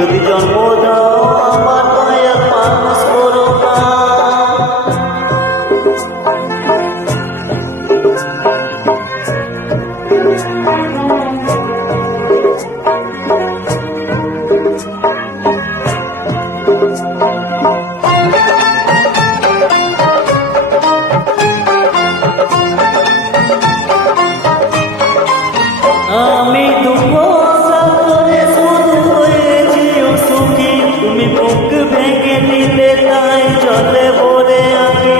যদি জন্ম দাও আমার দয়াল মানুষ করো না। আমি দুঃখ সাগরে শুধু হয়েছি সুখী, তুমি বুক ভেঙে নিলে তাই জলে ভরে আগে।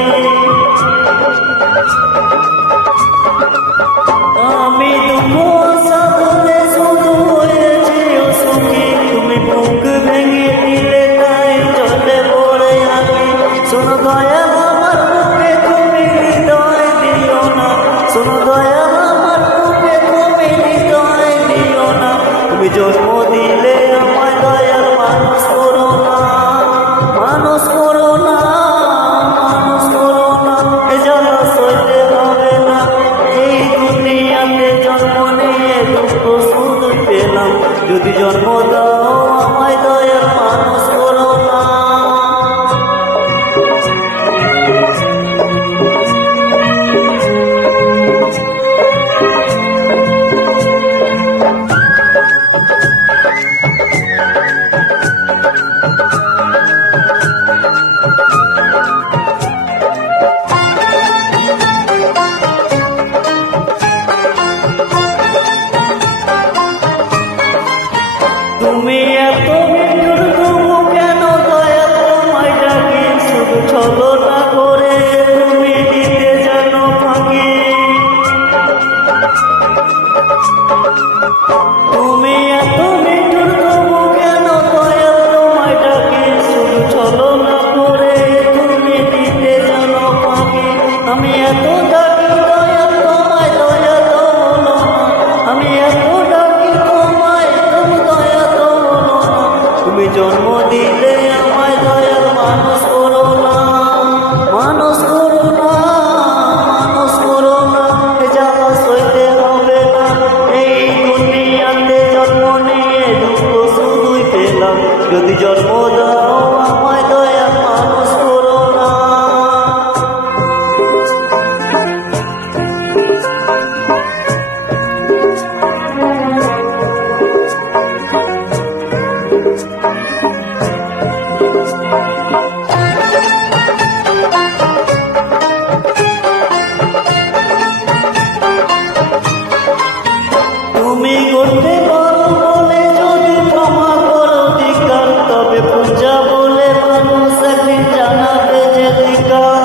আমি দুঃখ সাগরে শুধু হয়েছি সুখী, তুমি বুক ভেঙে নিলে তাই জলে ভরে আগে। শোনো দয়াল আমার বুকে তুমি হৃদয় দিও না, শোনো দয়াল আমার বুকে তুমি হৃদয় দিও না। তুমি জন্ম দিলে আমায় দয়াল মানুষ করো না, মানুষ করো না, মানুষ করো না। এ জ্বালা সইতে হবে না, এই দুনিয়াতে জন্ম নিয়ে দুঃখ শুধু পেলাম। যদি জন্ম দাও আমায় দয়াল মানুষ করো না। তুমি এত মিঠুর তবু কেন দয়াল তোমায় ডাকি, শুধু ছলনা করে তুমি দিতে জানো ফাঁকি। তুমি এত মিঠুর তবু কেন দয়াল তোমায় ডাকি, শুধু ছলনা করে তুমি দিতে জানো ফাঁকি। আমি এত ডাকি দয়াল তোমায় দয়া হলো না, আমি এত ডাকি তোমায় তবু দয়া হলো না। তুমি জন্ম দিলে আমায় দয়াল মানুষ করো না, মানুষ করো না, মানুষ করো না। এ জ্বালা সইতে হবে না, এই দুনিয়াতে জন্ম নিয়ে দুঃখ শুধুই পেলাম। যদি জন্ম দাও আমায় দয়াল মানুষ করো না। তুমি করতে পারো বলে যদি ক্ষমা করো ধিক্কার, তবে পূজা বলে মানুষ একদিন জানাবে যে ধিক্কার।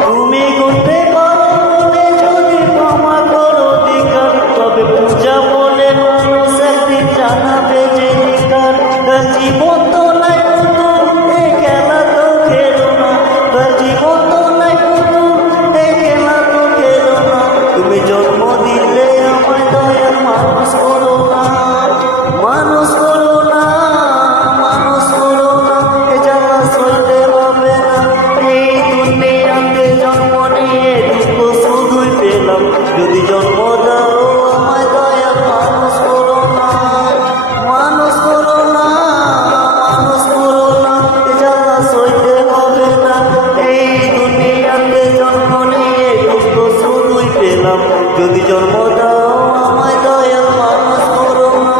তুমি করতে পারো বলে যদি ক্ষমা করো ধিক্কার, তবে পূজা বলে মানুষ একদিন জানাবে যে ধিক্কার। জীবন তো নাই পুতুল, এই খেলা তো খেলো না, জীবন তো নাই পুতুল, এই খেলা তো খেলো না। তুমি জন্ম দিলে আমায় দয়াল মানুষ করো না, মানুষ করো না, মানুষ করো না। এ জ্বালা সইতে হবে না, এই দুনিয়াতে জন্ম নিয়ে দুঃখ শুধুই পেলাম। যদি জন্ম দাও আমায় দয়াল মানুষ করো না, মানুষ করো না, মানুষ করো না। এ জ্বালা সইতে হবে না, এই দুনিয়াতে জন্ম নিয়ে দুঃখ শুধুই পেলাম। যদি জন্ম দাও আমায় দয়াল মানুষ করো না,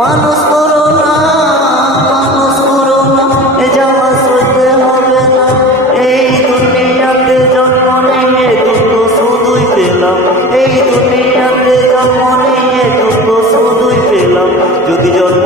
মানুষ করো না, মানুষ করো না। এ জ্বালা সইতে হবে না, এই দুনিয়াতে জন্ম নিয়ে দুঃখ শুধুই পেলাম। এই দুনিয়াতে জন্ম নিয়ে দুঃখ শুধুই পেলাম। যদি জন্ম